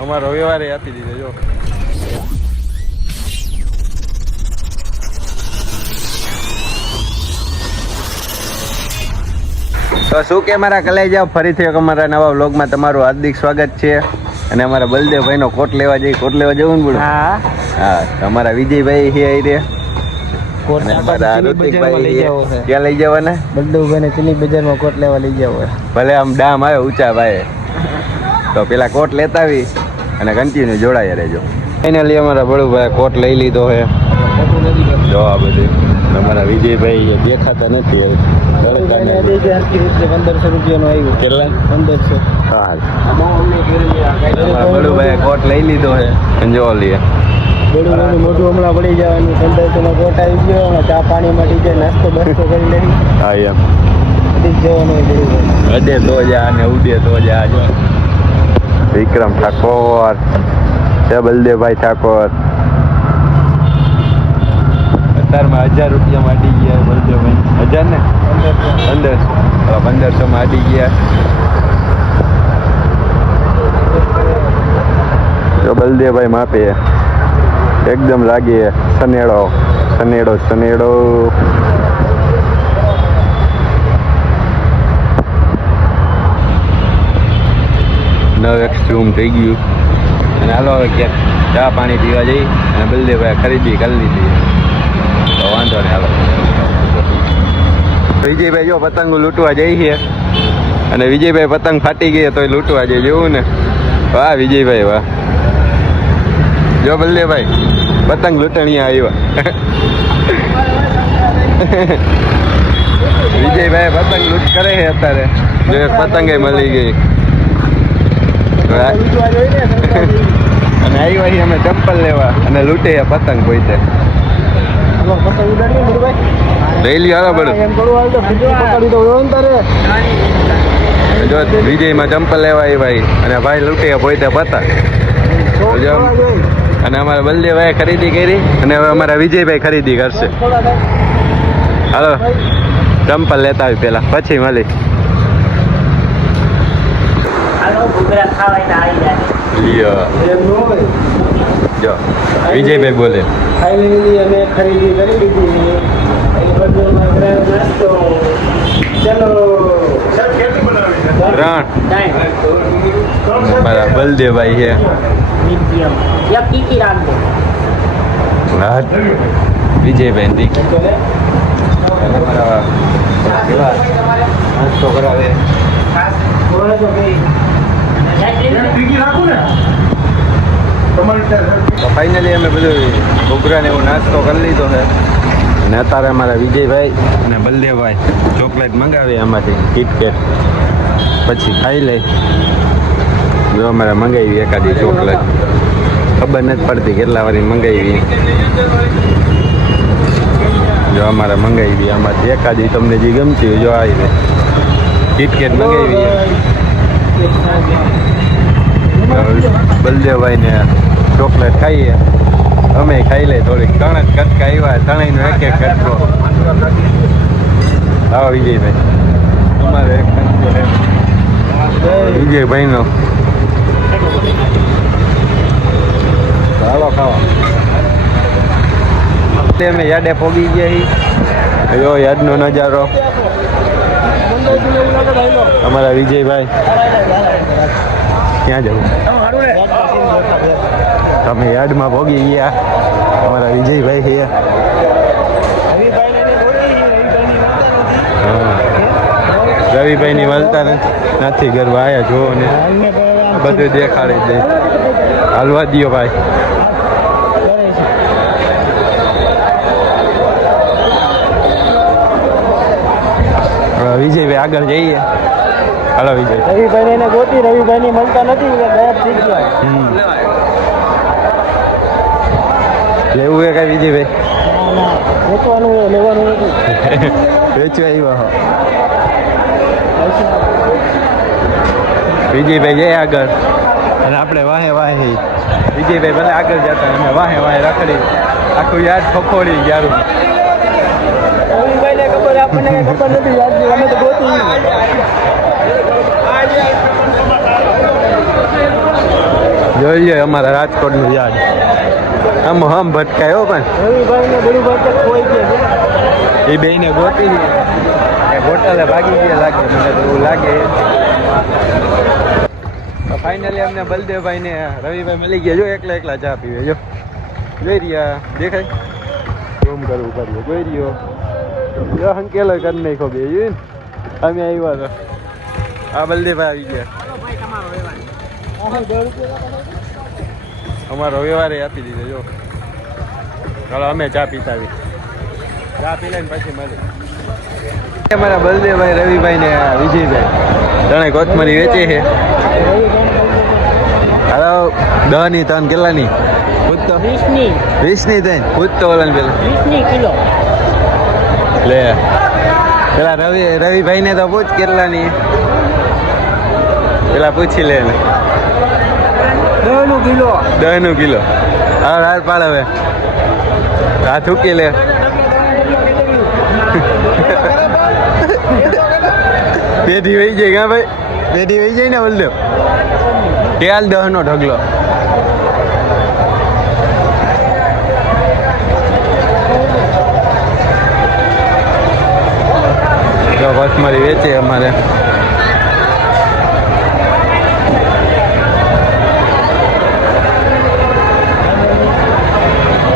અમારો રવિવારે આપી દીધો જો. તો શું કે મારા કલાઈ જાવ ફરીથી એક અમારા નવા વ્લોગમાં તમારું હાર્દિક સ્વાગત છે. અને અમારા બલદેવભાઈનો કોટ લેવા જઈ કોટ લેવા જવું ને બોલો? હા. હા તો અમારા વિજયભાઈ છે અહીં ક્યાં લઈ જવાના? બળદેવભાઈ ને ચીલી બજારમાં કોટ લેવા લઈ જાવો ભલે આમ ડામ આવે ઊંચા ભાઈ તો પેલા કોટ લેતા આવી અને કન્ટિન્યુ જોડાયા રહેજો. ફાઇનલી અમારા બળુભાઈ કોટ લઈ લીધો છે જો આ બધું અમારા વિજયભાઈ દેખાતા નથી. પંદરસો રૂપિયાનું આવ્યું. કેટલા? પંદરસો. બળુભાઈ કોટ લઈ લીધો છે જો લઈએ બળુભાઈનું મોઢું હમણાં પડી જવાનું પંદરસો નો કોટ આવી ગયો હમણાં ચા પાણી માટે જાય નાસ્તો બસ્તો કરી લઈ હા એમ. જવાનું અડે તો જા અને ઉડે તો જા. જો વિક્રમ ઠાકોર છે બલદેવભાઈ ઠાકોર. અત્યારમાં હજાર રૂપિયામાં અડી ગયા બલદેવભાઈ. હજાર ને? પંદરસો. હવે પંદરસોમાં અડી ગયા. તો બલદેવભાઈ માપે. એકદમ લાગે સનેડો સનેડો સનેડો નવ એક્સ થઈ ગયું. અને હાલો હવે ક્યાંક ચા પાણી પીવા જઈ અને બલદેવભાઈ ખરીદી, કરી લીધી. તો વાંધો નહીં, હાલો. વિજયભાઈ જો પતંગ લૂંટવા જઈ છે. અને વિજયભાઈ પતંગ ફાટી ગઈ તો લૂંટવા જઈ, જેવું ને. વાહ, વિજયભાઈ, વાહ. જો બલ્લે ભાઈ પતંગ લૂંટણીયા આવ્યા. વિજયભાઈ પતંગ લૂંટ કરે છે અત્યારે. જો એક મળી ગઈ. અને આવ્યા અમે ચપ્પલ લેવા અને લૂંટે પતંગ કોઈ તે લઈ જો વિજયમાં ચંપલ લેવા ભાઈ અને ભાઈ લૂંટે પોઈતે પતંગ. અને અમારા બલદેવભાઈ ખરીદી કરી અને હવે અમારા વિજયભાઈ ખરીદી કરશે. હાલો. ચંપલ લેતા આવી પેલા. પછી મળી. વિજયભાઈ બોલે. ખરીદી કરી લીધી. ચલો ત્રણ મારા બલદેવભાઈ છે. વિજયભાઈ દીક. કરાવે તો ફાઇનલી અમે બધું ઘૂઘરા ને એવું નાસ્તો કરી લીધો છે. અને અત્યારે અમારા વિજયભાઈ અને બલદેવભાઈ ચોકલેટ મંગાવી આમાંથી કિટકેટ પછી ખાઈ લઈ. જો અમારે મંગાવી એકાદી ચોકલેટ. ખબર નથી પડતી કેટલા વારી મંગાવી. જો અમારે મંગાવી આમાંથી એકાદી તમને જે ગમતી હોય જો આવી કિટકેટ મંગાવી. બલદેવભાઈને ચોકલેટ ખાઈએ. અમે ખાઈ લે થોડીક. ત્રણ જ કટકા આવ્યા. ત્રણેયનો એક એક કટકો. આવો વિજયભાઈ. અમારે છે. વિજયભાઈનો. હાલો ખાવા. તે અમે યાડે પોગી ગયા જો યાદનો નજારો. અમારા વિજયભાઈ. ક્યાં જવું? તમે યાર્ડમાં ભોગી ગયા. અમારા વિજયભાઈ છે હા. રવિભાઈની મળતા નથી. નથી ગરબા આયા જો ને બધું દેખાડી દે. હાલવા દિયો ભાઈ. વિજયભાઈ આગળ જઈએ. હાલો વિજય. રવિભાઈ એને ગોતી રવિભાઈ ની મળતા નથી ગાયબ થઈ ગયા. લેવું એ કઈ વિજયભાઈ. વેચવાનું લેવાનું વેચવા આવ્યા વિજયભાઈ જય આગળ. અને આપણે વાહે વાહે. વિજયભાઈ ભલે આગળ જતા અમે વાહે વાહે રખડી. આખું યાદ ફખોડી ગયારું જોઈએ આપણને ખબર નથી યાદ અમારા રાજકોટનું યાદ. આમ હમ ભટકાયો પણ. રવિભાઈ ને એ બેને ગોતી. ગોટલે ભાગી ગયા લાગે મને તો એવું લાગે. ફાઇનલી અમને બલદેવભાઈ ને રવિભાઈ મળી ગયા. જો એકલા એકલા ચા પીવે જો. જોઈ રહ્યા દેખાય? રૂમ કરવું કર્યું જોઈ રહ્યો. જો હંકેલો કરી નાખો બે અમે આવ્યા તો. આ બલદેવભાઈ આવી ગયા. અમારો વ્યવહારે આપી દીધો જો. ચાલો અમે ચા પીતા આવી ચા પી લઈને પછી મળી અમારા બલદેવભાઈ રવિભાઈ ને વિજયભાઈ. ત્રણે કોથમરી વેચે છે. હાલો દહની ત્રણ કેટલાની? પૂછ તો વીસની ત્રણ પૂછ તો ઓલા પેલા કિલો. લે પેલા રવિ રવિભાઈ ને તો પૂછ કેટલાની. પેલા પૂછી લે ને દસનું કિલો. દહનું કિલો. હા હાલ પાડ હવે. હાથ ઉકી લે. પેઢી વહી જાય ગયા ભાઈ? પેઢી વહી જાય ને બોલજો ટેલ દહ નો ઢગલો કોથમરી વેચે અમારે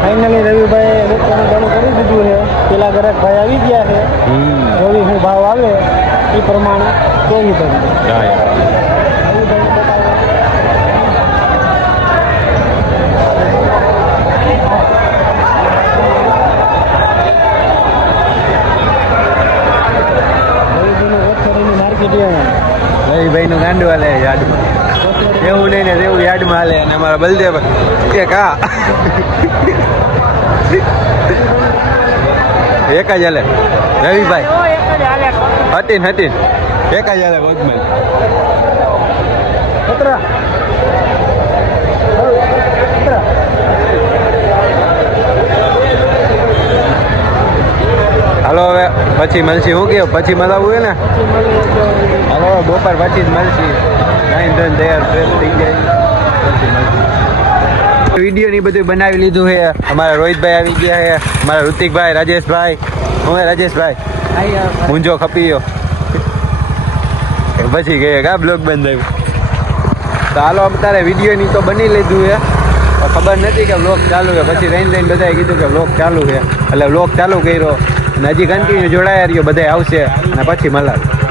ફાઇનલી રવિભાઈ વેચવાનું ચાલુ કરી દીધું છે પેલા ગ્રાહક ભાઈ આવી ગયા છે હમ રવિ શું ભાવ આવે એ પ્રમાણે કેવી કરી હા યાર. રવિભાઈને બતાવો રવિભાઈનું વસ્ત્રની માર્કેટ રવિભાઈ નું ગાંડું હાલે એવું નહીં ને તેવું યાર્ડમાં હાલે અને અમારા બલદેવ એક આ એક જ હાલે. રવિભાઈ. હટીન હટીન. એક જ હાલે ગોજમલ સતરા સતરા હાલો હવે પછી મળશી. હું કહ્યું પછી મળાવવું હે ને? પછી મળીએ તો હાલો હવે બપોર પછી જ મળશી. નાઈન ધોઈને તૈયાર ફ્રેશ થઈ જાય. પછી મળશી. વીડિયો ની બધું બનાવી લીધું છે અમારા રોહિતભાઈ આવી ગયા છે અમારા ઋતિકભાઈ રાજેશભાઈ. હું હે રાજેશભાઈ? મૂંઝો ખપી ગયો પછી ગયે કા બ્લોગ બંધ આવ્યું. તો હાલો અત્યારે વિડીયોની તો બની લીધું છે. ખબર નથી કે બ્લોગ ચાલુ છે. પછી રહીને રહીને બધાએ કીધું કે બ્લોગ ચાલુ છે. એટલે બ્લોગ ચાલુ કર્યો. અને હજી કન્ટિન્યુ જોડાયા રહ્યો. બધા આવશે. અને પછી મળાવે